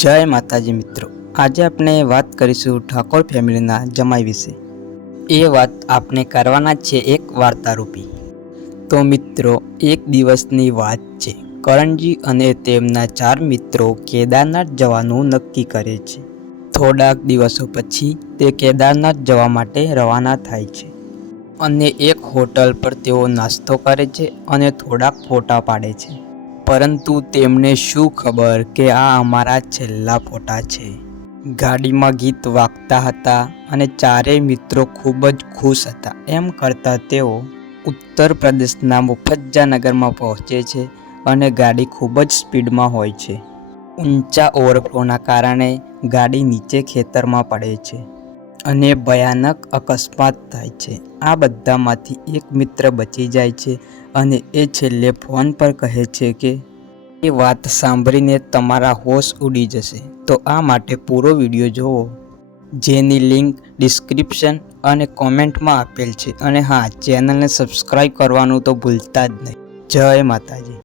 જય માતાજી મિત્રો, આજે આપણે વાત કરીશું ઠાકોર ફેમિલીના જમાઈ વિશે। એ વાત આપણે કરવાના છે એક વાર્તા રૂપી। તો મિત્રો, એક દિવસની વાત છે। કરણજી અને તેમના 4 મિત્રો કેદારનાથ જવાનું નક્કી કરે છે। થોડાક દિવસો પછી તે કેદારનાથ જવા માટે રવાના થાય છે અને એક હોટલ પર તેઓ નાસ્તો કરે છે અને થોડાક ફોટા પાડે છે। પરંતુ તેમને શું ખબર કે આ અમારા છેલ્લા ફોટા છે। ગાડીમાં ગીત વાગતા હતા અને 4 મિત્રો ખૂબ જ ખુશ હતા। એમ કરતાં તેઓ ઉત્તર પ્રદેશના મુફ્ફજાનગરમાં પહોંચે છે અને ગાડી ખૂબ જ સ્પીડમાં હોય છે। ઊંચા ઓવરફ્લોના કારણે ગાડી નીચે ખેતરમાં પડે છે અને ભયાનક અકસ્માત થાય છે। આ બધામાંથી એક મિત્ર બચી જાય છે અને એ છેલ્લે ફોન પર કહે છે કે એ વાત સાંભળીને તમારા હોશ ઉડી જશે। તો આ માટે પૂરો વિડીયો જુઓ, જેની લિંક ડિસ્ક્રિપ્શન અને કોમેન્ટમાં આપેલ છે। અને હા, ચેનલને સબસ્ક્રાઈબ કરવાનું તો ભૂલતા જ નહીં। જય માતાજી।